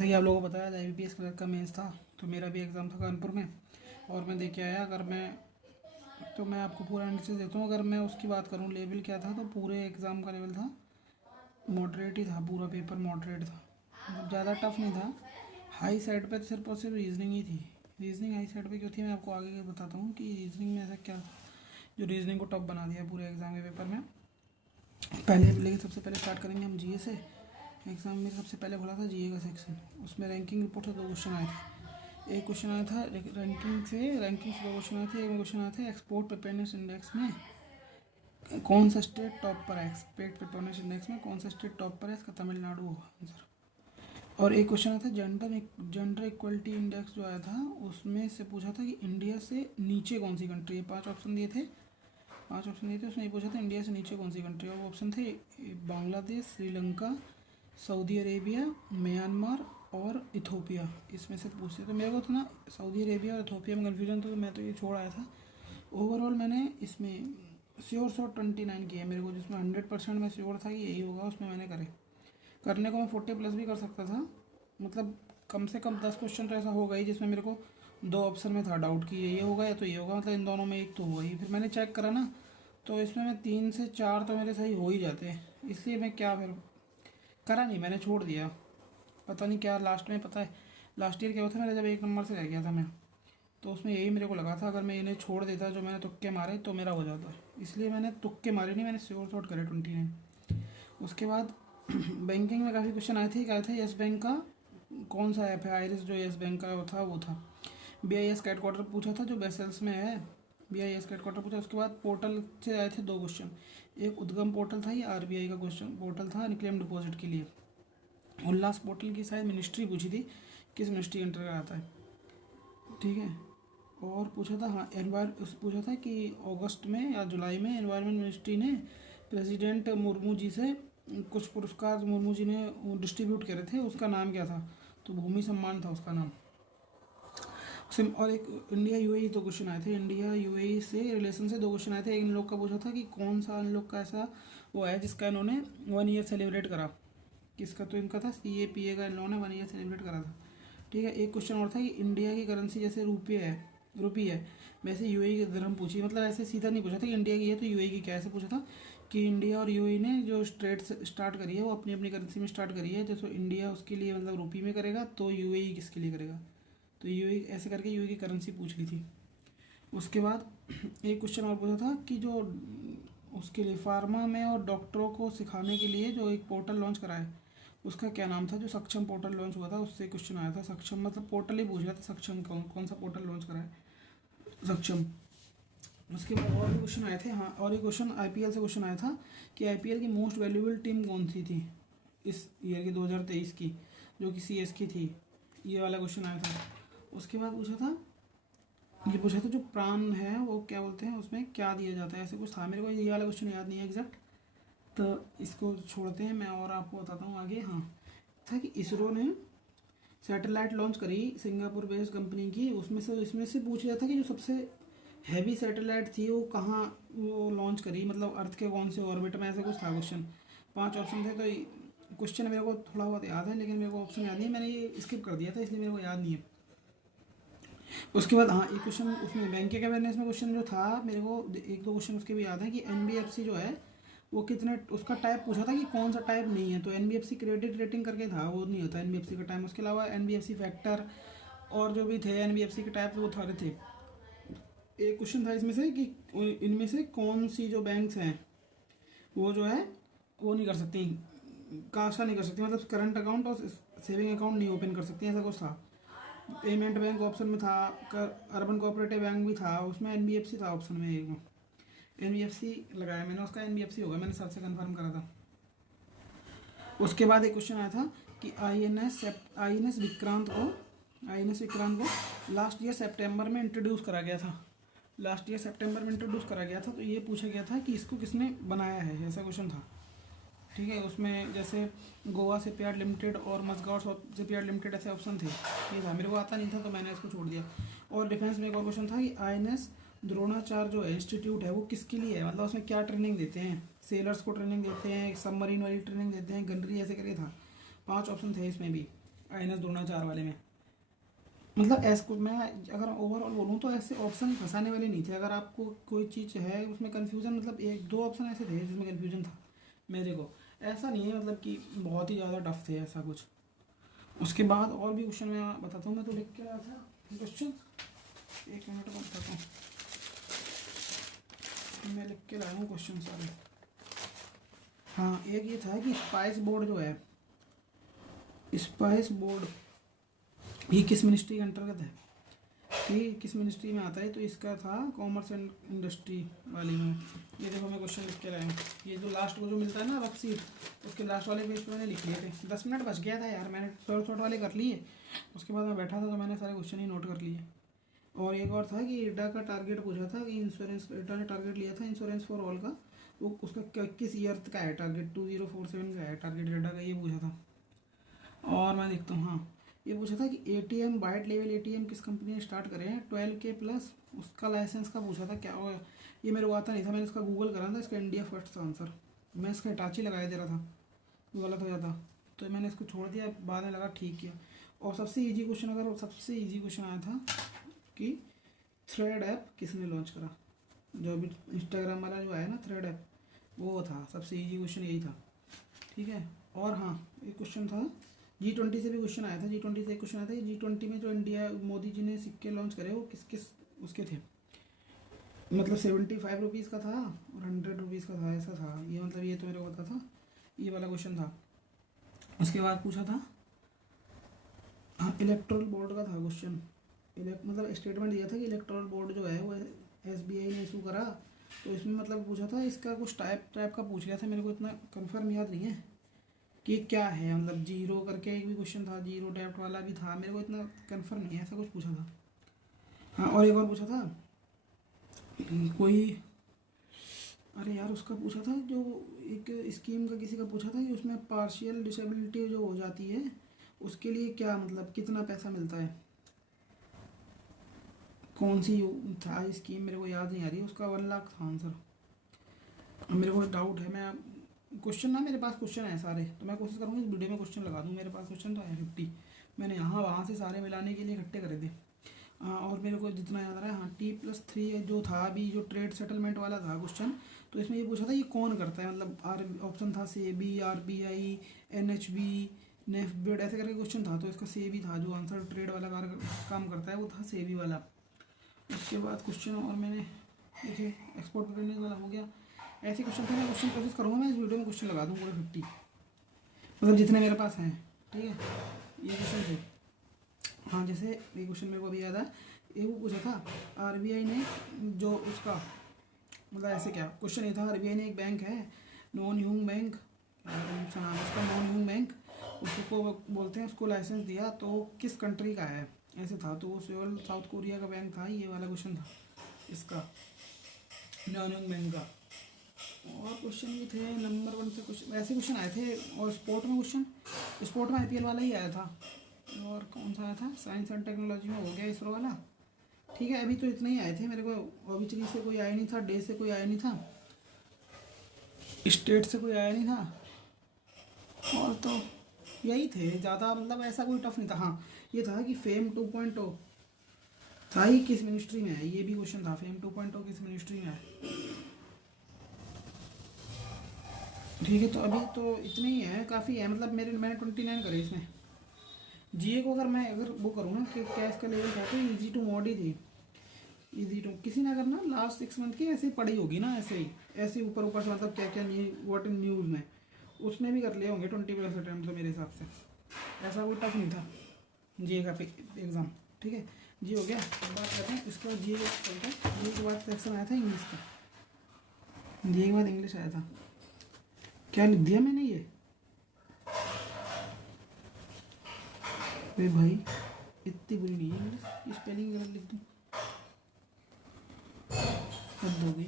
जैसा कि आप लोगों को बताया था IBPS क्लर्क का मेंस था, तो मेरा भी एग्ज़ाम था कानपुर में और मैं दे के आया। अगर मैं आपको पूरा एनालिसिस देता हूँ। अगर मैं उसकी बात करूँ लेवल क्या था, तो पूरे एग्ज़ाम का लेवल था मॉडरेट ही था। पूरा पेपर मॉडरेट था, मतलब ज़्यादा टफ नहीं था। हाई साइड पे सिर्फ और सिर्फ रीजनिंग ही थी। रीजनिंग हाई साइड पे क्यों थी, मैं आपको आगे बताता हूँ कि रीजनिंग में ऐसा क्या था जो रीजनिंग को टफ बना दिया पूरे एग्ज़ाम के पेपर में। पहले लेकिन सबसे पहले स्टार्ट करेंगे हम जीए से। एग्ज़ाम में सबसे पहले खुला था जीए का सेक्शन। उसमें रैंकिंग रिपोर्ट से 2 क्वेश्चन आए थे। एक क्वेश्चन आया था रैंकिंग से 2 क्वेश्चन आए थे। एक क्वेश्चन आया था एक्सपोर्ट प्रिपेयरनेस इंडेक्स में कौन सा स्टेट टॉप पर है। एक्सपोर्ट प्रिपेयरनेस इंडेक्स में कौन सा स्टेट टॉप पर है, इसका तमिलनाडु होगा आंसर। और एक क्वेश्चन आया था जेंडर इक्वलिटी इंडेक्स जो आया था, उसमें से पूछा था कि इंडिया से नीचे कौन सी कंट्री है। 5 ऑप्शन दिए थे, उसमें ये पूछा था इंडिया से नीचे कौन सी कंट्री है। और वो ऑप्शन थे Bangladesh, Sri Lanka, Saudi Arabia, Myanmar और इथोपिया। इसमें से पूछते तो मेरे को था ना सऊदी अरेबिया और इथोपिया में कन्फ्यूजन था, तो मैं तो ये छोड़ आया था। ओवरऑल मैंने इसमें श्योर शॉट 29 किया मेरे को, जिसमें 100% मैं श्योर था कि यही होगा, उसमें मैंने करने को मैं 40+ भी कर सकता था। मतलब कम से कम 10 क्वेश्चन तो ऐसा होगा ही जिसमें मेरे को 2 ऑप्शन में था डाउट कि ये होगा या तो ये होगा, मतलब इन दोनों में एक तो होगा ही। फिर मैंने चेक करा ना, तो इसमें मैं 3 से 4 तो मेरे सही हो ही जाते हैं। इसलिए मैं क्या फिर करा नहीं, मैंने छोड़ दिया। पता नहीं क्या लास्ट में, पता है लास्ट ईयर क्या हुआ था मेरा, जब 1 नंबर से रह गया था मैं, तो उसमें यही मेरे को लगा था अगर मैं इन्हें छोड़ देता जो मैंने तुक्के मारे तो मेरा हो जाता। इसलिए मैंने तुक्के मारे नहीं, मैंने श्योर शॉट करे 29। उसके बाद बैंकिंग में काफ़ी क्वेश्चन आए थे। एक आया था येस बैंक का कौन सा ऐप है, आइरिस जो येस बैंक का था वो था। BIS का हेडक्वार्टर पूछा था जो बेसेल्स में है, BIS का हेडक्वार्टर पूछा। उसके बाद पोर्टल से आए थे 2 क्वेश्चन। एक उद्गम पोर्टल था, ये RBI का क्वेश्चन पोर्टल था अनक्लेम डिपॉजिट के लिए। उल्लास पोर्टल की शायद मिनिस्ट्री पूछी थी, किस मिनिस्ट्री अंडर आता है, ठीक है। और पूछा था हाँ पूछा था कि अगस्त में या जुलाई में एनवायरनमेंट मिनिस्ट्री ने प्रेसिडेंट मुर्मू जी से कुछ पुरस्कार मुर्मू जी ने डिस्ट्रीब्यूट करे थे, उसका नाम क्या था, तो भूमि सम्मान था उसका नाम। और एक इंडिया UAE 2 क्वेश्चन आए थे। इंडिया UAE से रिलेशन से 2 क्वेश्चन आए थे। इन लोग का पूछा था कि कौन सा इन लोग का ऐसा वो है जिसका इन्होंने 1 ईयर सेलिब्रेट करा। किसका, तो इनका था CAPA का, इन लोगों ने 1 ईयर सेलिब्रेट करा था, ठीक है। एक क्वेश्चन और था कि इंडिया की करेंसी जैसे रुपी है वैसे UAE की दिरहम पूछी। मतलब ऐसे सीधा नहीं पूछा था कि इंडिया की है तो UAE की क्या, ऐसे पूछा था कि इंडिया और UAE ने जो ट्रेड स्टार्ट करी है वो अपनी अपनी करेंसी में स्टार्ट करी है। जैसे इंडिया उसके लिए मतलब रुपी में करेगा तो UAE किसके लिए करेगा, तो UAE ऐसे करके UAE की करेंसी पूछ ली थी। उसके बाद एक क्वेश्चन और पूछा था कि जो उसके लिए फार्मा में और डॉक्टरों को सिखाने के लिए जो एक पोर्टल लॉन्च करा है उसका क्या नाम था, जो सक्षम पोर्टल लॉन्च हुआ था उससे क्वेश्चन आया था। सक्षम मतलब पोर्टल ही पूछ रहा था, सक्षम कौन कौन सा पोर्टल लॉन्च करा है, सक्षम। उसके बाद और भी क्वेश्चन आए थे। हाँ, और एक क्वेश्चन IPL से क्वेश्चन आया था कि IPL की मोस्ट वैल्यूएबल टीम कौन सी थी इस ईयर की 2023 की, जो कि CSK थी। ये वाला क्वेश्चन आया था। उसके बाद पूछा था जो प्राण है वो क्या बोलते हैं, उसमें क्या दिया जाता है, ऐसे कुछ था। मेरे को ये वाला क्वेश्चन याद नहीं है एग्जैक्ट, तो इसको छोड़ते हैं। मैं और आपको बताता हूँ आगे। हाँ, था कि इसरो ने सैटेलाइट लॉन्च करी सिंगापुर बेस्ड कंपनी की। इसमें से पूछ लिया था कि जो सबसे हैवी सैटेलाइट थी वो कहाँ वो लॉन्च करी, मतलब अर्थ के कौन से ऑर्बिट में, ऐसा कुछ था क्वेश्चन। 5 ऑप्शन थे, तो क्वेश्चन मेरे को थोड़ा बहुत याद है लेकिन मेरे को ऑप्शन याद नहीं है, मैंने ये स्किप कर दिया था इसलिए मेरे को याद नहीं है। उसके बाद हाँ, एक क्वेश्चन उसमें बैंकिंग अवेयरनेस में क्वेश्चन जो था मेरे को 1-2 क्वेश्चन उसके भी याद है कि NBFC जो है वो कितने, उसका टाइप पूछा था कि कौन सा टाइप नहीं है, तो NBFC क्रेडिट रेटिंग करके था, वो नहीं होता NBFC का टाइम। उसके अलावा NBFC फैक्टर और जो भी थे NBFC के टाइप वो सारे थे। एक क्वेश्चन था इसमें से कि इनमें से कौन सी जो बैंक्स हैं वो जो है वो नहीं कर सकती, काशा नहीं कर सकती, मतलब करंट अकाउंट और सेविंग अकाउंट नहीं ओपन कर सकती, ऐसा कुछ था। पेमेंट बैंक ऑप्शन में था, अर्बन कोऑपरेटिव बैंक भी था, उसमें NBFC था ऑप्शन में एक। NBFC लगाया मैंने, उसका NBFC होगा, मैंने सर से कंफर्म करा था। उसके बाद एक क्वेश्चन आया था कि आई एन एस विक्रांत को लास्ट ईयर सितंबर में इंट्रोड्यूस करा गया था। तो ये पूछा गया था कि इसको किसने बनाया है, ऐसा क्वेश्चन था, ठीक है। उसमें जैसे गोवा शिपयार्ड लिमिटेड और मस्गाउट शिपयार्ड लिमिटेड ऐसे ऑप्शन थे। ये था, मेरे को आता नहीं था तो मैंने इसको छोड़ दिया। और डिफेंस में एक और क्वेश्चन था कि INS द्रोणाचार्य जो है इंस्टीट्यूट है वो किसके लिए है, मतलब उसमें क्या ट्रेनिंग देते हैं, सेलर्स को ट्रेनिंग देते हैं, सबमरीन वाली ट्रेनिंग देते हैं, गनरी, ऐसे करके था। 5 ऑप्शन थे इसमें भी। -2/4 वाले में। मतलब ऐसे को मैं अगर ओवरऑल बोलूँ तो ऐसे ऑप्शन फंसाने वाले नहीं थे। अगर आपको कोई चीज़ है उसमें कन्फ्यूज़न, मतलब एक दो ऑप्शन ऐसे थे जिसमें कन्फ्यूजन था मेरे को, ऐसा नहीं है मतलब कि बहुत ही ज़्यादा टफ थे ऐसा कुछ। उसके बाद और भी क्वेश्चन मैं बताता हूँ। मैं तो लिख के आया था क्वेश्चन, 1 मिनट में बताता हूँ। मैं लिख के लाया हूँ क्वेश्चन सारे। हाँ, एक ये था कि स्पाइस बोर्ड जो है, स्पाइस बोर्ड ये किस मिनिस्ट्री के अंतर्गत है, कि किस मिनिस्ट्री में आता है। तो इसका था कॉमर्स एंड इंडस्ट्री वाली में। ये देखो मैं क्वेश्चन लिख के लाया हूँ। ये जो लास्ट को जो मिलता है ना रफ सीट, उसके लास्ट वाले पेज पे मैंने लिख लिए थे। 10 मिनट बच गया था यार, मैंने शॉर्ट शॉर्ट वाले कर लिए। उसके बाद मैं बैठा था तो मैंने सारे क्वेश्चन ही नोट कर लिए। और एक और था कि ईडा का टारगेट पूछा था कि इंश्योरेंस, ईडा ने टारगेट लिया था इंश्योरेंस फॉर ऑल का, वो उसका किस ईयर का है टारगेट, 2047 का है टारगेट ईडा का, ये पूछा था। और मैं देखता हूँ, हाँ ये पूछा था कि एटीएम वाइट लेवल एटीएम किस कंपनी ने स्टार्ट करे हैं, 12K प्लस, उसका लाइसेंस का पूछा था क्या हो। ये मेरे को आता नहीं था, मैंने इसका गूगल करा था, इसका इंडिया फर्स्ट था आंसर। मैं इसका हिटाची लगाया दे रहा था, गलत हो जाता तो मैंने इसको छोड़ दिया, बाद में लगा ठीक किया। और सबसे ईजी क्वेश्चन, अगर सबसे ईजी क्वेश्चन आया था कि थ्रेड ऐप किसने लॉन्च करा, जो अभी इंस्टाग्राम वाला जो आया ना थ्रेड ऐप, वो था सबसे ईजी क्वेश्चन, यही था। ठीक है। और हाँ, एक क्वेश्चन था G20 से भी क्वेश्चन आया था। G20 से एक क्वेश्चन आया था, G20 में जो इंडिया मोदी जी ने सिक्के लॉन्च करे वो किस किस उसके थे, मतलब 75 रुपीज़ का था और 100 रुपीज़ का था, ऐसा था ये। मतलब ये तो मेरे को पता था, ये वाला क्वेश्चन था। उसके बाद पूछा था, हाँ इलेक्ट्रल बोर्ड का था क्वेश्चन। मतलब स्टेटमेंट दिया था कि इलेक्ट्रल बोर्ड जो है वो SBI ने इशू करा। तो इसमें मतलब पूछा था इसका कुछ टाइप का पूछ लिया था, मेरे को इतना कंफर्म याद नहीं है कि क्या है। मतलब जीरो करके एक भी क्वेश्चन था, जीरो डेप्ट वाला भी था, मेरे को इतना कंफर्म नहीं है, ऐसा कुछ पूछा था। हाँ, और एक और पूछा था कोई, अरे यार उसका पूछा था जो एक स्कीम का किसी का पूछा था कि उसमें पार्शियल डिसेबिलिटी जो हो जाती है उसके लिए क्या मतलब कितना पैसा मिलता है, कौन सी था स्कीम, मेरे को याद नहीं आ रही। उसका 1 लाख था आंसर। अब मेरे को डाउट है, मैं क्वेश्चन ना मेरे पास क्वेश्चन है सारे, तो मैं कोशिश करूँगा इस वीडियो में क्वेश्चन लगा दूँ। मेरे पास क्वेश्चन तो है 50, मैंने यहाँ वहाँ से सारे मिलाने के लिए इकट्ठे करे थे। और मेरे को जितना याद आ रहा है, हाँ T+3 जो था अभी, जो ट्रेड सेटलमेंट वाला था क्वेश्चन, तो इसमें ये पूछा था ये कौन करता है। मतलब ऑप्शन था सेबी, RBI, NHB, नेफ्टबिड, ऐसे करके क्वेश्चन था। तो इसका सेबी था, जो आंसर ट्रेड वाला काम करता है वो था सेबी वाला। उसके बाद क्वेश्चन और मैंने देखिए एक्सपोर्ट प्रिपेयरनेस वाला हो गया। ऐसे क्वेश्चन थे, मैं क्वेश्चन कोशिश करूँगा मैं इस वीडियो में क्वेश्चन लगा दूँ पूरे 50, मतलब जितने मेरे पास हैं। ठीक है, ये क्वेश्चन थे। हाँ, जैसे ये क्वेश्चन मेरे को अभी याद है, ये वो पूछा था RBI ने जो उसका, मतलब ऐसे क्या क्वेश्चन ये था, RBI ने एक बैंक है नॉन यूंग बैंक, नाम है उसका नॉन यूंग बैंक, उसको बोलते हैं, उसको लाइसेंस दिया तो किस कंट्री का है, ऐसे था। तो वो सेवल साउथ कोरिया का बैंक था, ये वाला क्वेश्चन था इसका नॉन यूंग बैंक का। और क्वेश्चन भी थे नंबर 1 से, कुछ ऐसे क्वेश्चन आए थे। और स्पोर्ट में क्वेश्चन, स्पोर्ट में IPL वाला ही आया था। और कौन सा आया था, साइंस एंड टेक्नोलॉजी में हो गया इसरो वाला। ठीक है, अभी तो इतने ही आए थे मेरे को। ऑबिचरी से कोई आया नहीं था, डे से कोई आया नहीं था, स्टेट से कोई आया नहीं था, और तो यही थे ज़्यादा। मतलब ऐसा कोई टफ नहीं था। हाँ, ये था कि फेम 2.0 था ही किस मिनिस्ट्री में है, ये भी क्वेश्चन था, फेम 2.0 किस मिनिस्ट्री में है। ठीक है, तो अभी तो इतने ही है, काफ़ी है। मतलब मैंने 29 करे इसमें। GA को अगर वो करूँ ना कि क्या इसका लेवल था, तो ईजी टू मॉड ही थी। ईजी टू किसी ने अगर ना लास्ट 6 मंथ की ऐसे ही पढ़ी होगी ना, ऐसे ही ऐसे ऊपर ऊपर से, मतलब क्या क्या व्हाट इन न्यूज़ में, उसने भी कर लिए होंगे 20+ अटैम्प्ट तो मेरे हिसाब से। ऐसा कोई टफ नहीं था GA का एग्ज़ाम। ठीक है, जी हो गया। अब बात करते हैं इसका GA चलता है। GA के बाद सेक्शन आया था इंग्लिश का, GA के बाद इंग्लिश आया था। क्या लिख दिया मैंने ये, अरे भाई इतनी बुरी नहीं है इंग्लिश, स्पेलिंग गलत लिख दूँ, हद हो गई।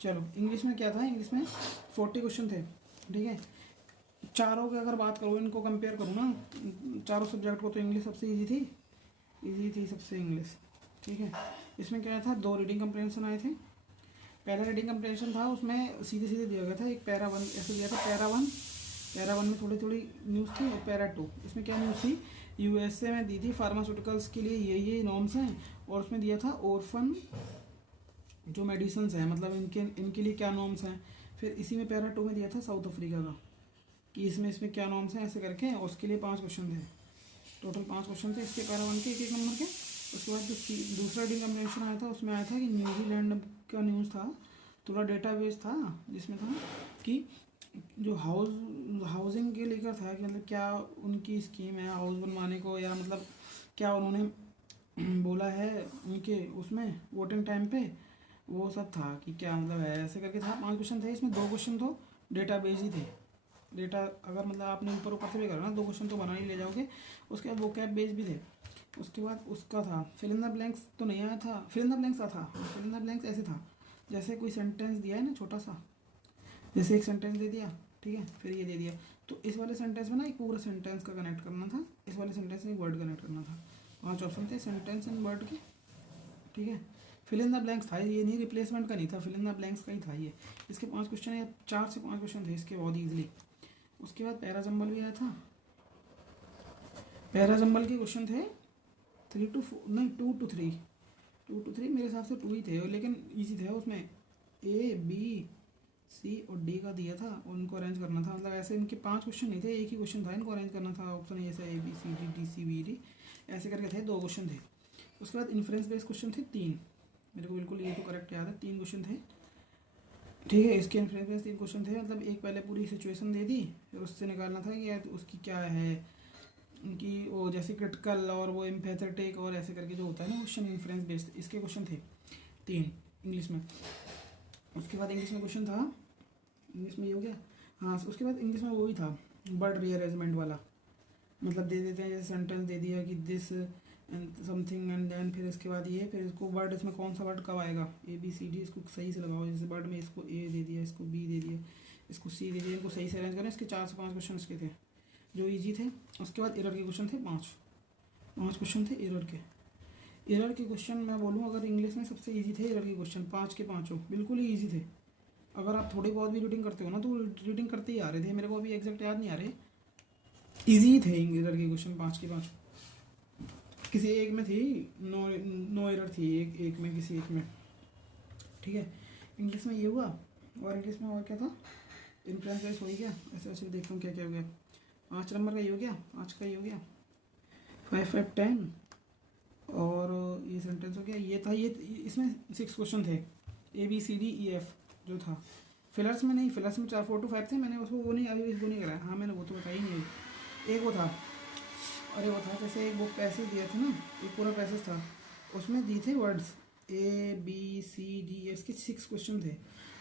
चलो, इंग्लिश में क्या था, इंग्लिश में 40 क्वेश्चन थे। ठीक है, चारों की अगर बात करूँ, इनको कंपेयर करूँ ना चारों सब्जेक्ट को, तो इंग्लिश सबसे ईजी थी सबसे इंग्लिश। ठीक है, इसमें क्या था, 2 रीडिंग कंप्रेंशन आए थे। पहला रीडिंग कंप्रेंशन था, उसमें सीधे सीधे दिया गया था, एक पैरा 1 ऐसे दिया था। पैरा वन में थोड़ी थोड़ी न्यूज़ थी, और पैरा 2 इसमें क्या न्यूज़ थी, यूएसए में दी थी फार्मास्यूटिकल्स के लिए ये नॉर्म्स हैं, और उसमें दिया था ऑर्फन जो मेडिसिन हैं, मतलब इनके इनके लिए क्या नॉर्म्स हैं। फिर इसी में पैरा 2 में दिया था साउथ अफ्रीका का कि इसमें क्या नॉर्म्स हैं ऐसे करके, और उसके लिए 5 क्वेश्चन थे, टोटल 5 क्वेश्चन थे इसके पैरा 1 के, एक नंबर के। उसके बाद जो दूसरा रीडिंग कम्बिनेशन आया था उसमें आया था कि न्यूजीलैंड का न्यूज़ था, थोड़ा डेटाबेस था जिसमें था कि जो हाउसिंग के लेकर था कि मतलब क्या उनकी स्कीम है हाउस बनवाने को, या मतलब क्या उन्होंने बोला है उनके उसमें वोटिंग टाइम पे, वो सब था कि क्या मतलब है ऐसे करके था। 5 क्वेश्चन थे इसमें, 2 क्वेश्चन तो डेटाबेस ही थे। डेटा अगर मतलब आपने ऊपर ऊपर से भी करा ना 2 क्वेश्चन तो बना ही ले जाओगे। उसके बाद वोकैब बेस भी थे। उसके बाद उसका था फिल इन द ब्लैंक्स, तो नहीं आया था, फिल इन द ब्लैंक्स था। फिल इन द ब्लैंक्स ऐसे था जैसे कोई सेंटेंस दिया है ना छोटा सा, जैसे एक सेंटेंस दे दिया, ठीक है, फिर ये दे दिया, तो इस वाले सेंटेंस में ना एक पूरा सेंटेंस का कनेक्ट करना था, इस वाले सेंटेंस में एक वर्ड कनेक्ट करना था। 5 ऑप्शन थे सेंटेंस एंड वर्ड के, ठीक है। फिल इन द ब्लैंक्स था ये, नहीं रिप्लेसमेंट का नहीं था, फिल इन द ब्लैंक्स का ही था ये। इसके 5 क्वेश्चन या 4 से 5 क्वेश्चन थे इसके बहुत ईजिली। उसके बाद पैराजम्बल भी आया था। पैराजम्बल के क्वेश्चन थे 3 to 4, नहीं 2 to 3, 2 to 3 मेरे हिसाब से 2 ही थे, लेकिन ईजी थे। उसमें ए बी सी और डी का दिया था, उनको अरेंज करना था, मतलब ऐसे इनके 5 क्वेश्चन नहीं थे, एक ही क्वेश्चन था, इनको अरेंज करना था ऑप्शन ऐसे A B C D D C B D ऐसे करके थे, 2 क्वेश्चन थे। उसके बाद इन्फ्रेंस बेस्ड क्वेश्चन थे 3, मेरे को बिल्कुल ये तो करेक्ट याद है, 3 क्वेश्चन थे, ठीक है। इसके इन्फ्रेंस बेस्ड 3 क्वेश्चन थे, मतलब एक पहले पूरी सिचुएशन दे दी, फिर उससे निकालना था कि उसकी क्या है, उनकी वो जैसे क्रिटिकल और वो एम्पैथेटिक और ऐसे करके जो होता है ना क्वेश्चन इन्फ्रेंस बेस्ड, इसके क्वेश्चन थे 3 इंग्लिश में। उसके बाद इंग्लिश में क्वेश्चन था, इंग्लिश में ये हो गया, हाँ। उसके बाद इंग्लिश में वो भी था वर्ड रीअरेंजमेंट वाला, मतलब दे देते हैं जैसे सेंटेंस दे दिया कि this and something and then, फिर इसके बाद ये, फिर इसको वर्ड इसमें कौन सा वर्ड कब आएगा, ए बी सी डी, इसको सही से लगाओ, जैसे वर्ड में इसको ए दे दिया, इसको बी दे दिया, इसको सी दे दिया, इनको सही से अरेंज करें। इसके 4 से 5 क्वेश्चन इसके थे जो ईजी थे। उसके बाद एरर के क्वेश्चन थे 5 क्वेश्चन थे एरर के। एरर के क्वेश्चन मैं बोलूँ अगर इंग्लिश में सबसे ईजी थे एरर के क्वेश्चन, 5 के 5 बिल्कुल ही ईजी थे। अगर आप थोड़ी बहुत भी रीडिंग करते हो ना तो रीडिंग करते ही आ रहे थे, मेरे को अभी एग्जैक्ट याद नहीं आ रहे, ईजी थे एरर के क्वेश्चन 5 के 5। किसी एक में थी नो एरर थी, एक में, किसी एक में, ठीक है। इंग्लिश में ये हुआ, और इंग्लिश में और क्या था, इन्फ्लुएंस बेस हो ही गया। ऐसे ऐसे देखता हूँ क्या क्या हो गया। 5 नंबर का ये हो गया, 5 का ये हो गया, 5 5 10, और ये सेंटेंस हो गया, ये था। ये इसमें 6 क्वेश्चन थे, A B C D E F जो था। फिलर्स में नहीं, फिलर्स में 4 to 5 थे, मैंने उसको वो नहीं अभी इसको नहीं कराया, हाँ मैंने वो तो बताया ही नहीं। एक वो था, अरे वो था जैसे एक वो पैसेज दिया था ना, एक पूरा पैसेज था, उसमें दी थे words A B C D, इसके 6 क्वेश्चन थे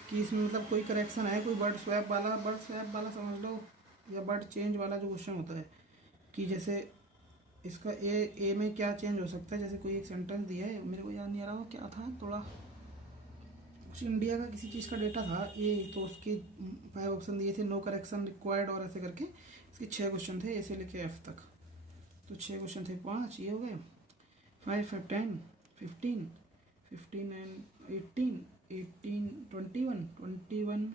कि इसमें मतलब कोई करेक्शन है, कोई वर्ड स्वैप वाला समझ लो, या वर्ड चेंज वाला जो क्वेश्चन होता है कि जैसे इसका ए में क्या चेंज हो सकता है। जैसे कोई एक सेंटेंस दिया है, मेरे को याद नहीं आ रहा वो क्या था, थोड़ा कुछ इंडिया का किसी चीज़ का डेटा था ए, तो उसके 5 ऑप्शन दिए थे, नो करेक्शन रिक्वायर्ड और ऐसे करके। इसके 6 क्वेश्चन थे, ए से लेके एफ तक, तो 6 क्वेश्चन थे, 5 ये हो गए, 5 5 10 15 15 एंड 18 18 21 21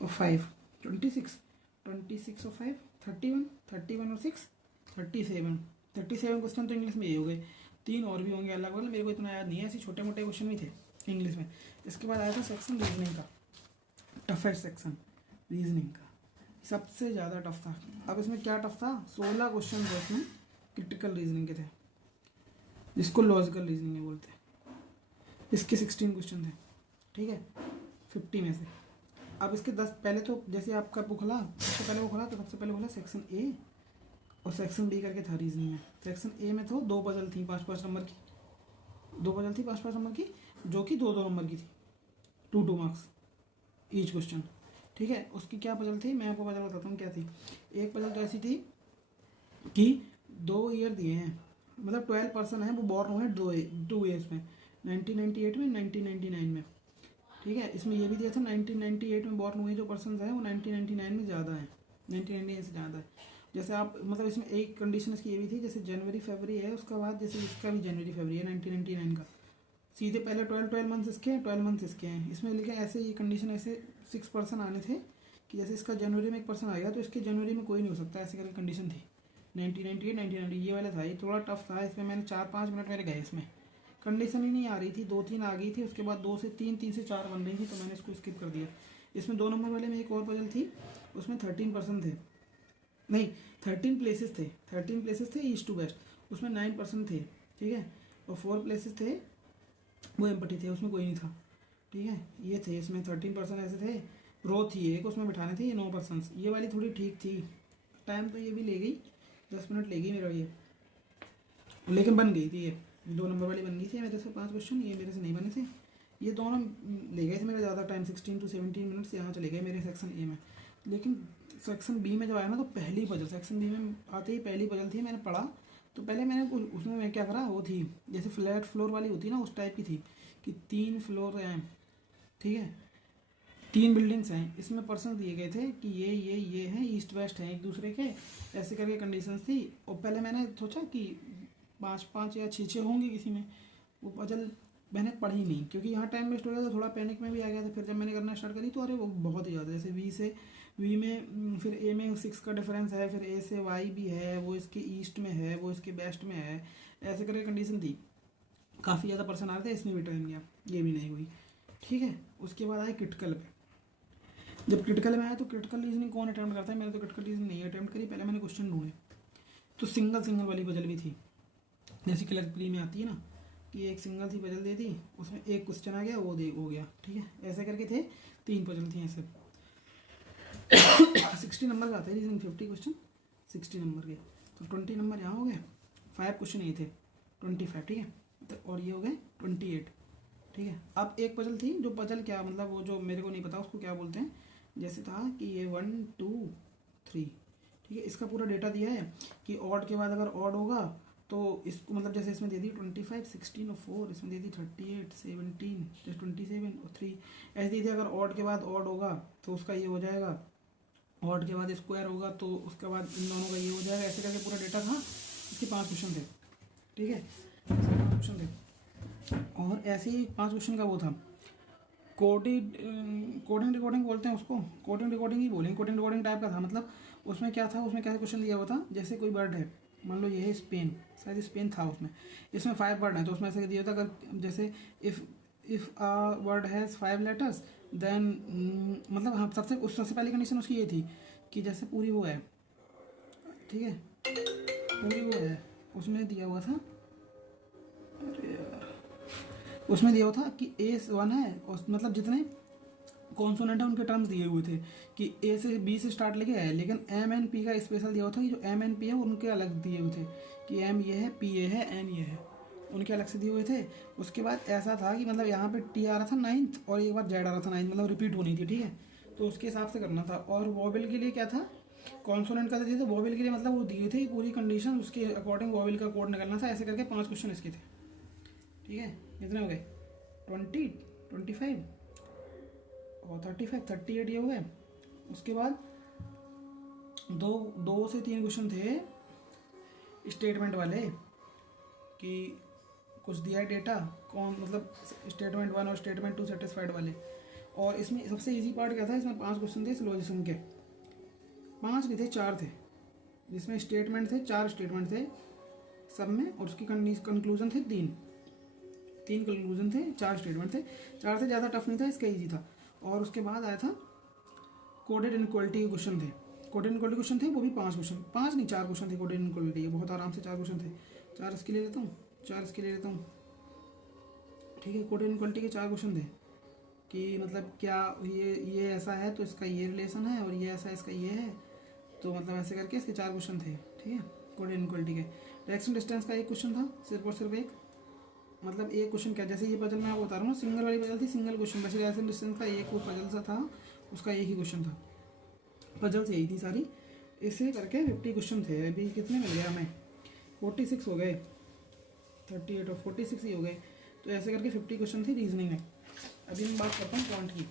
और 5 26 26 और 5 31 31 और 6 37 क्वेश्चन तो इंग्लिश में ये हो गए। 3 और भी होंगे अलग अलग, मेरे को इतना याद नहीं है, ऐसे छोटे मोटे क्वेश्चन भी थे इंग्लिश में। इसके बाद आया था सेक्शन रीजनिंग का, टफेस्ट सेक्शन रीजनिंग का, सबसे ज़्यादा टफ था। अब इसमें क्या टफ था, 16 क्वेश्चन थे इसमें, क्रिटिकल रीजनिंग के थे, जिसको लॉजिकल रीजनिंग नहीं बोलते। इसके 16 क्वेश्चन थे, ठीक है, 50 में से। अब इसके 10 पहले तो जैसे आपका वो खुला, सबसे पहले वो खुला तो सबसे पहले खुला सेक्शन ए और सेक्शन बी करके था रीजनिंग में। सेक्शन ए में तो 2 पजल थी 5-5 नंबर की, 2 पजल थी 5-5 नंबर की, जो कि 2-2 नंबर की थी, 2-2 मार्क्स ईच क्वेश्चन, ठीक है। उसकी क्या पजल थी, मैं आपको पजल बताता हूँ क्या थी। एक पजल तो ऐसी थी कि 2 ईयर दिए हैं, मतलब 12 पर्सन है वो बॉर्न हुए 2 ईयर्स में, 1998 में 1999 में, ठीक है। इसमें ये भी दिया था 1998 में बॉर्न हुए जो पर्सन हैं वो 1999 में ज़्यादा है, 1999 से ज़्यादा है। जैसे आप मतलब इसमें एक कंडीशन इसकी ये भी थी, जैसे जनवरी फरवरी है, उसका बाद जैसे इसका भी जनवरी फरवरी है 1999 का, सीधे पहले 12 मंथ्स इसके हैं, 12 मंथ्स इसके हैं। इसमें लेकिन ऐसे ये कंडीशन ऐसे 6 पर्सन आने थे कि जैसे इसका जनवरी में एक पर्सन आएगा तो इसके जनवरी में कोई नहीं हो सकता, ऐसे करके कंडीशन थी। 90 98 90 90 ये वाला था, ये थोड़ा टफ था, इसमें मैंने 4-5 मिनट मेरे गए, इसमें कंडीशन ही नहीं आ रही थी, 2-3 आ गई थी, उसके बाद 2 से 3 3 से 4 बन रही थी, तो मैंने इसको स्किप कर दिया। इसमें 2 नंबर वाले में एक और पजल थी, उसमें 13% थे, नहीं 13 प्लेसेस थे, 13 प्लेसेस थे ईस्ट टू वेस्ट, उसमें 9% थे, ठीक है, और 4 प्लेसेस थे वो एम्पटी थे, उसमें कोई नहीं था, ठीक है, ये थे इसमें 13% ऐसे थे, रो थी एक उसमें बिठाने थे, ये 9%, ये वाली थोड़ी ठीक थी, टाइम तो ये भी ले गई, 10 मिनट ले गई मेरा ये, लेकिन बन गई थी ये, 2 नंबर वाली बन गई थी मेरे से 5 क्वेश्चन, ये मेरे से नहीं बने थे, ये दोनों ले गए थे मेरा ज़्यादा टाइम, 16 to 17 मिनट्स यहाँ चले गए मेरे सेक्शन ए में। लेकिन सेक्शन बी में जब आया ना, तो पहली पजल सेक्शन बी में आते ही पहली पजल थी, मैंने पढ़ा तो पहले मैंने उसमें मैं क्या करा, वो थी जैसे फ्लैट फ्लोर वाली होती है ना, उस टाइप की थी कि 3 फ्लोर हैं, ठीक है, 3 बिल्डिंग्स हैं, इसमें पर्सन दिए गए थे कि ये हैं, ईस्ट वेस्ट हैं एक दूसरे के, ऐसे करके कंडीशंस थी। और पहले मैंने सोचा कि 5-5 या 6-6 होंगे किसी में, वो पजल मैंने पढ़ी नहीं, क्योंकि यहाँ टाइम वेस्ट हो गया था, थोड़ा पैनिक में भी आ गया था। फिर जब मैंने करना स्टार्ट करी तो अरे वो बहुत ही ज़्यादा, जैसे वी में फिर ए में 6 का डिफरेंस है, फिर ए से वाई भी है, वो इसके ईस्ट में है, वो इसके वेस्ट में है, ऐसे करके कंडीशन थी, काफ़ी ज़्यादा पर्सन आ रहे थे, इसमें भी टाइम गया, ये भी नहीं हुई, ठीक है। उसके बाद आए क्रिटिकल पे, जब क्रिटिकल में आया तो क्रिटिकल रीजनिंग कौन अटैम्प्ट करता है, मैंने तो क्रिटिकल रीजनिंग नहीं अटैम्प्ट करी, पहले मैंने क्वेश्चन ढूंढे, तो सिंगल वाली पजल भी थी, जैसे क्लर्क प्री में आती है ना कि एक सिंगल थी पजल दे दी, उसमें एक क्वेश्चन आ गया, वो हो गया, ठीक है, ऐसे करके थे, 3 पजल थी ऐसे। 60 नंबर का आता है रीजनिंग, 50 क्वेश्चन 60 नंबर के, तो 20 नंबर यहाँ हो गए, 5 क्वेश्चन ये थे 25, ठीक है, तो और ये हो गए 28, ठीक है। अब एक पजल थी, जो पजल क्या मतलब, वो जो मेरे को नहीं पता उसको क्या बोलते हैं, जैसे था कि ये 1 2 3, ठीक है, इसका पूरा डेटा दिया है कि ऑड के बाद अगर ऑड होगा तो इसको मतलब जैसे इसमें दे दी 25 16 और 4, इसमें दे दी 38 17 27 और 3, ऐसे दे दी। अगर ऑड के बाद ऑड होगा तो उसका ये हो जाएगा, ऑड के बाद स्क्वायर होगा तो उसके बाद इन दोनों का ये हो जाएगा, ऐसे करके पूरा डेटा था। इसके 5 क्वेश्चन थे, ठीक है, इसके 5 क्वेश्चन थे, और ऐसे ही 5 क्वेश्चन का वो था कोडिंग रिकॉर्डिंग बोलते हैं उसको, कोडिंग रिकॉर्डिंग ही बोलेंगे, कोडिंग रिकॉर्डिंग टाइप का था। मतलब उसमें क्या था, उसमें कैसे क्वेश्चन दिया हुआ था, जैसे कोई वर्ड है, मान लो ये है स्पेन, शायद स्पेन था उसमें, इसमें 5 वर्ड हैं, तो उसमें ऐसे दिया था, अगर जैसे if a word has 5 letters then, मतलब हाँ सबसे पहली कंडीशन उसकी ये थी कि जैसे पूरी वो है, ठीक है, पूरी वो है, उसमें दिया हुआ था, अरे यार, उसमें दिया हुआ था कि A1 है, और मतलब जितने कॉन्सोनेंट है उनके टर्म्स दिए हुए थे कि A से B से स्टार्ट लेके है, लेकिन M N P का स्पेशल दिया हुआ था कि जो M N P है उनके अलग दिए हुए थे कि M ये है, P ये है, N ये है, उनके अलग से दिए हुए थे। उसके बाद ऐसा था कि मतलब यहाँ पे T आ रहा था 9th और एक बार Z आ रहा था 9th, मतलब रिपीट होनी थी, ठीक है, तो उसके हिसाब से करना था। और वॉवेल के लिए क्या था, कॉन्सोनेंट का दिए थे, वॉवेल के लिए मतलब वो दिए थे पूरी कंडीशन, उसके अकॉर्डिंग वॉवेल का कोड निकलना था, ऐसे करके 5 क्वेश्चन इसके थे, ठीक है। कितने हो गए, 20 25 और 35 38 ये हो गए। उसके बाद 2 से 3 क्वेश्चन थे स्टेटमेंट वाले कि कुछ दिया है डेटा, कौन मतलब स्टेटमेंट 1 और स्टेटमेंट 2 सेटिस्फाइड वाले। और इसमें सबसे इजी पार्ट क्या था, इसमें 5 क्वेश्चन थे सिलोजिज्म के, 5 नहीं थे 4 थे, जिसमें स्टेटमेंट थे 4 स्टेटमेंट थे सब में, और उसकी कंक्लूजन थे 3 कंक्लूजन थे, 4 स्टेटमेंट थे, 4 से ज़्यादा टफ नहीं था, इसका ईजी था। और उसके बाद आया था कोडेड इनक्वालिटी के क्वेश्चन थे, कोडेड इनक्वालिटी क्वेश्चन थे, वो भी 5 क्वेश्चन, 5 नहीं 4 क्वेश्चन थे कोडेड इनक्वालिटी के, बहुत आराम से 4 क्वेश्चन थे, 4 इसके ले लेता हूँ, 4 इसके ले लेता हूँ, ठीक है। कोडेड इनक्वालिटी के 4 क्वेश्चन थे कि मतलब क्या ये ऐसा है तो इसका ये रिलेशन है, और ये ऐसा है इसका ये है, तो मतलब ऐसे करके इसके 4 क्वेश्चन थे, ठीक है, कोडेड इनक्वालिटी के। डायरेक्शन डिस्टेंस का एक क्वेश्चन था, सिर्फ और सिर्फ एक, मतलब एक क्वेश्चन क्या, जैसे ये पजल मैं आपको बता रहा हूँ, सिंगल वाली पजल थी, सिंगल क्वेश्चन, वैसे डायरेक्शन डिस्टेंस का एक वो पजल सा था, उसका एक ही क्वेश्चन था, पजल से यही थी सारी, ऐसे करके 50 क्वेश्चन थे। अभी कितने मिल गया हमें, 46 हो गए, 38 और 46 ही हो गए, तो ऐसे करके 50 क्वेश्चन थे रीजनिंग में। अभी मैं बात करता हूँ क्वांट की।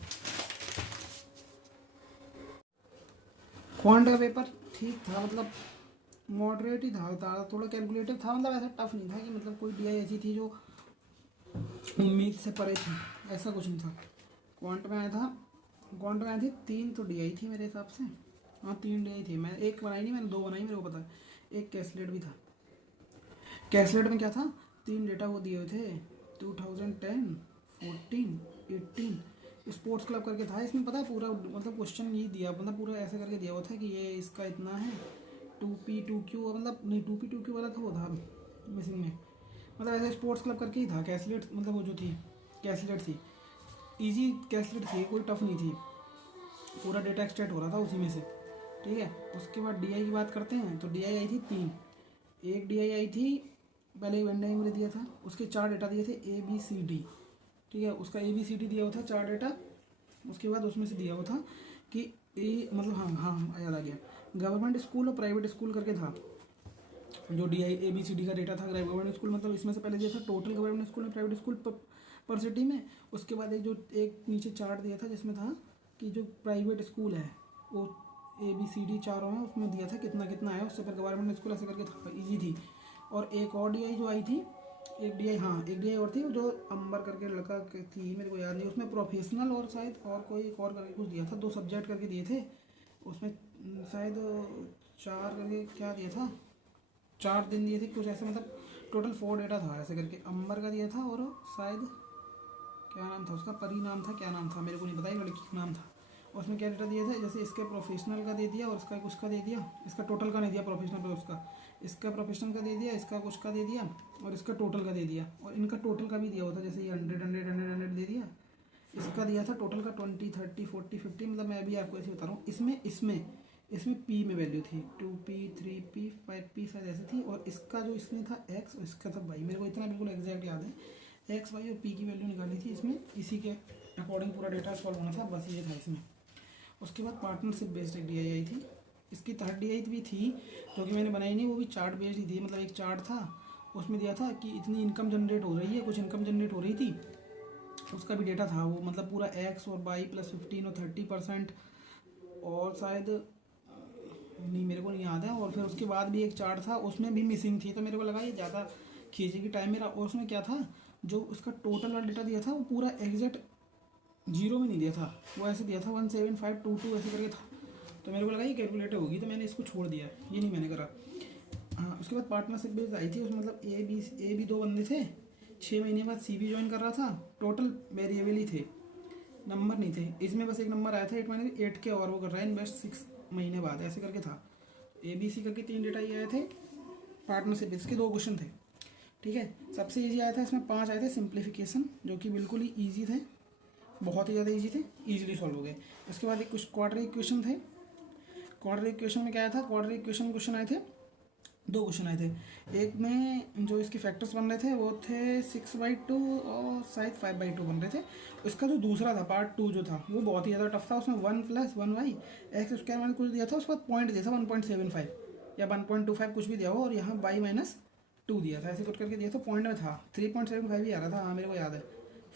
क्वांट का पेपर ठीक था, मतलब मॉडरेट ही था, थोड़ा कैलकुलेटिव था, मतलब ऐसा टफ नहीं था कि मतलब कोई DI ऐसी थी जो उम्मीद से परे थी, ऐसा कुछ नहीं था। क्वांट में आया था, क्वांट में आए थे 3 तो DI थी मेरे हिसाब से, हाँ 3 DI थी, मैं एक बनाई नहीं, मैंने 2 बनाई, मेरे को पता है। एक कैसलेट भी था। कैसलेट में क्या था, 3 डेटा वो दिए हुए थे, 2010, 14, 18। स्पोर्ट्स क्लब करके था इसमें, पता है पूरा मतलब क्वेश्चन ये दिया, मतलब पूरा ऐसे करके दिया हुआ था कि ये इसका इतना है, 2P2Q, मतलब नहीं 2P2Q वाला था वो था मिसिंग में, मतलब ऐसे स्पोर्ट्स क्लब करके ही था। कैसलेट मतलब वो जो थी कैसलेट थी, इजी कैसलेट थी, कोई टफ नहीं थी, पूरा डेटा एक्सट्रैक्ट हो रहा था उसी में से। ठीक है, उसके बाद डीआई की बात करते हैं, तो डीआई आई थी 3। एक डीआई आई थी, पहले वेन डायग्राम दिया था, उसके 4 डेटा दिए थे ABCD। ठीक है, उसका ABCD दिया हुआ था 4 डेटा। उसके बाद उसमें से दिया हुआ था कि ए मतलब हाँ हाँ याद आ गया, गवर्नमेंट स्कूल और प्राइवेट स्कूल करके था जो DI ABCD का डेटा था। गवर्नमेंट स्कूल मतलब इसमें से पहले दिया था टोटल गवर्नमेंट स्कूल और प्राइवेट स्कूल पर सिटी में। उसके बाद एक नीचे चार्ट दिया था जिसमें था कि जो प्राइवेट स्कूल है वो ABCD चारों में उसमें दिया था कितना कितना आया, उससे फिर गवर्नमेंट स्कूल ऐसे करके था, ईजी थी। और एक और DI जो आई थी, एक DI और थी जो अंबर करके लड़का थी, मेरे को याद नहीं, उसमें प्रोफेशनल और शायद और कोई एक और करके कुछ दिया था, 2 सब्जेक्ट करके दिए थे उसमें, शायद 4 करके क्या दिया था, 4 दिन दिए थे कुछ ऐसे, मतलब टोटल 4 डेटा था ऐसे करके। अंबर का दिया था और शायद क्या नाम था उसका, परी नाम था, क्या नाम था मेरे को नहीं पता, लड़की का नाम था। उसमें क्या डेटा दिया था, जैसे इसके प्रोफेशनल का दे दिया और इसका कुछ का दे दिया, इसका टोटल का नहीं दिया प्रोफेशनल पे उसका, इसका प्रोफेशनल का दे दिया, इसका कुछ का दे दिया और इसका टोटल का दे दिया, और इनका टोटल का भी दिया होता, जैसे ये 100 दे दिया, इसका दिया था टोटल का 20, 30, 40, 50, मतलब मैं अभी आपको ऐसे बता रहा हूँ। इसमें P में वैल्यू थी 2P, 3P, 5P शायद ऐसे थी, और इसका जो इसमें था X और इसका था Y, मेरे को इतना बिल्कुल एग्जैक्ट याद है। X, Y और P की वैल्यू निकालनी थी इसमें, इसी के अकॉर्डिंग पूरा डेटा सॉल्व होना था, बस ये था इसमें। उसके बाद पार्टनरशिप बेस्ड एक DI आई थी, इसकी 3rd DI भी थी जो कि मैंने बनाई नहीं, वो भी चार्ट बेस्ड ही थी, मतलब एक चार्ट था उसमें दिया था कि इतनी इनकम जनरेट हो रही है, कुछ इनकम जनरेट हो रही थी, उसका भी डेटा था वो, मतलब पूरा X और Y प्लस 15 और 30%, और शायद नहीं मेरे को नहीं याद है। और फिर उसके बाद भी एक चार्ट था उसमें भी मिसिंग थी, तो मेरे को लगा ये ज़्यादा खींचेगी टाइम मेरा, और उसमें क्या था, जो उसका टोटल वाला डेटा दिया था वो पूरा एग्जैक्ट 0 में नहीं दिया था, वो ऐसे दिया था 17522 ऐसे करके था, तो मेरे को लगा ये कैलकुलेटर होगी, तो मैंने इसको छोड़ दिया, ये नहीं मैंने करा। हाँ, उसके बाद पार्टनरशिप बेस्ड आई थी, उसमें मतलब ए बी 2 बंदे थे, 6 महीने बाद C भी ज्वाइन कर रहा था, टोटल वेरिएबल ही थे, नंबर नहीं थे इसमें, बस एक नंबर आया था 8 महीने 8 के, और वो कर रहा है इन्वेस्ट 6 महीने बाद ऐसे करके था। ABC करके 3 डेटा ये आए थे, पार्टनरशिप इसके 2 क्वेश्चन थे। ठीक है, सबसे ईजी आया था इसमें 5 आए थे सिंप्लीफिकेशन, जो कि बिल्कुल ही ईजी थे, बहुत ही ज़्यादा ईजी थे, ईजिली सॉल्व हो गए। उसके बाद एक कुछ क्वाड्रेटिक इक्वेशन थे, क्वाड्रेटिक इक्वेशन में क्या आया था, क्वाड्रेटिक इक्वेशन क्वेश्चन आए थे, 2 क्वेश्चन आए थे। एक में जो इसके फैक्टर्स बन रहे थे वो थे 6/2 और शायद 5/2 बन रहे थे। इसका जो दूसरा था पार्ट 2 जो था वो बहुत ही ज़्यादा टफ था, उसमें 1 + 1y x² मैंने कुछ दिया था, उसके बाद पॉइंट दिया था 1.75 या 1.25 कुछ भी दिया हो, और यहाँ y-2 दिया था, ऐसे कुछ करके दिया था, पॉइंट में था 3.75 ही आ रहा था, हाँ मेरे को याद है,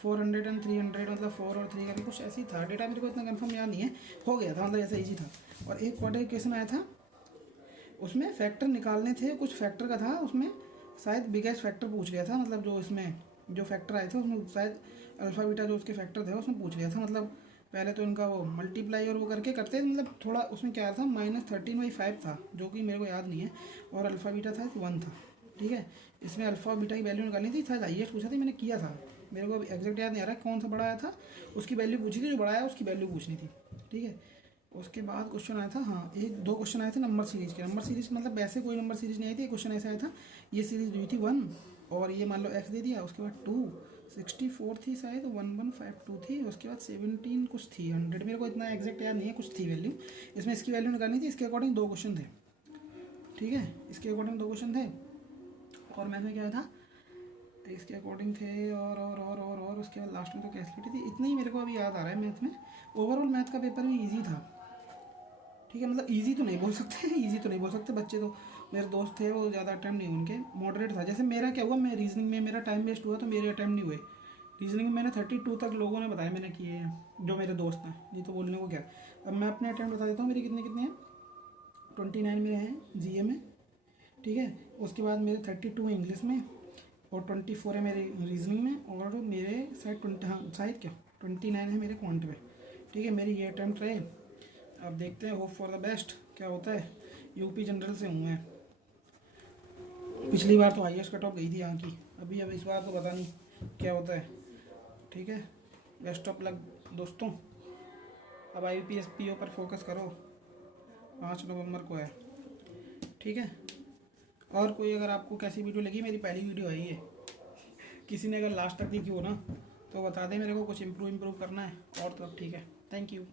400 और 300 मतलब 4 और 3 करके कुछ ऐसे ही था, डेटा मेरे को इतना कंफर्म याद नहीं है, हो गया था मतलब ऐसा ईजी था। और एक क्वाड्रेटिक इक्वेशन आया था, उसमें फैक्टर निकालने थे, कुछ फैक्टर का था उसमें, शायद बिगेस्ट फैक्टर पूछ लिया था, मतलब जो इसमें जो फैक्टर आए थे उसमें शायद अल्फा बीटा जो उसके फैक्टर थे उसमें पूछ लिया था, मतलब पहले तो इनका वो मल्टीप्लाई और वो करके करते थे, मतलब थोड़ा उसमें क्या था -13/5 था जो कि मेरे को याद नहीं है, और अल्फा बीटा था 1 था। ठीक है, इसमें अल्फा बीटा की वैल्यू निकालनी थी, शायद हाईएस्ट पूछा था, मैंने किया था, मेरे को एग्जैक्ट याद नहीं आ रहा कौन सा बड़ा आया था, उसकी वैल्यू पूछी थी, जो बड़ा आया उसकी वैल्यू पूछनी थी। ठीक है, उसके बाद क्वेश्चन आया था, हाँ 1-2 क्वेश्चन आए थे नंबर सीरीज के, नंबर सीरीज मतलब वैसे कोई नंबर सीरीज नहीं आई थी, क्वेश्चन ऐसा आया था, ये सीरीज दी थी 1 और ये मान लो x दे दिया, उसके बाद 2 64 थी शायद, 1152 थी, उसके बाद 17 कुछ थी 100, मेरे को इतना एग्जैक्ट याद नहीं है, कुछ थी वैल्यू, इसमें इसकी वैल्यू निकालनी थी, इसके अकॉर्डिंग 2 क्वेश्चन थे। ठीक है, इसके अकॉर्डिंग 2 क्वेश्चन थे, और मैथ में क्या था, इसके अकॉर्डिंग थे, और उसके बाद लास्ट में तो कैलकुलेट थी, इतना ही मेरे को अभी याद आ रहा है मैथ में। ओवरऑल मैथ का पेपर भी ईजी था। ठीक है, मतलब इजी तो नहीं बोल सकते इजी तो नहीं बोल सकते, बच्चे तो मेरे दोस्त थे वो ज़्यादा अटैम्प्ट नहीं, उनके मॉडरेट था, जैसे मेरा क्या हुआ, मैं रीजनिंग में मेरा टाइम वेस्ट हुआ तो मेरे अटैम्प्ट नहीं हुए, रीजनिंग में मैंने 32 तक लोगों ने बताया मैंने किए हैं जो मेरे दोस्त हैं, नहीं तो बोलने को क्या। अब मैं अपने अटैम्प्ट बता देता हूँ, मेरे कितने कितने हैं, 29 मेरे हैं GA में। ठीक है, उसके बाद मेरे 32 हैं इंग्लिश में, और 24 है मेरे रीजनिंग में, और मेरे शायद 20, हाँ शायद क्या 29 है मेरे क्वांट में। ठीक है, मेरी ये अटैम्प्ट रहे, अब देखते हैं, होप फॉर द बेस्ट क्या होता है। यूपी जनरल से हूँ मैं, पिछली बार तो हाईएस्ट कट ऑफ गई थी यहाँ की, अभी अब इस बार तो पता नहीं क्या होता है। ठीक है, बेस्ट ऑफ लक दोस्तों। अब IBPS PO पर फोकस करो, 5 नवंबर को है। ठीक है, और कोई अगर आपको कैसी वीडियो लगी, मेरी पहली वीडियो है ये, किसी ने अगर लास्ट तक देखी हो ना तो बता दें मेरे को, कुछ इम्प्रूव करना है और तो ठीक है। Thank you.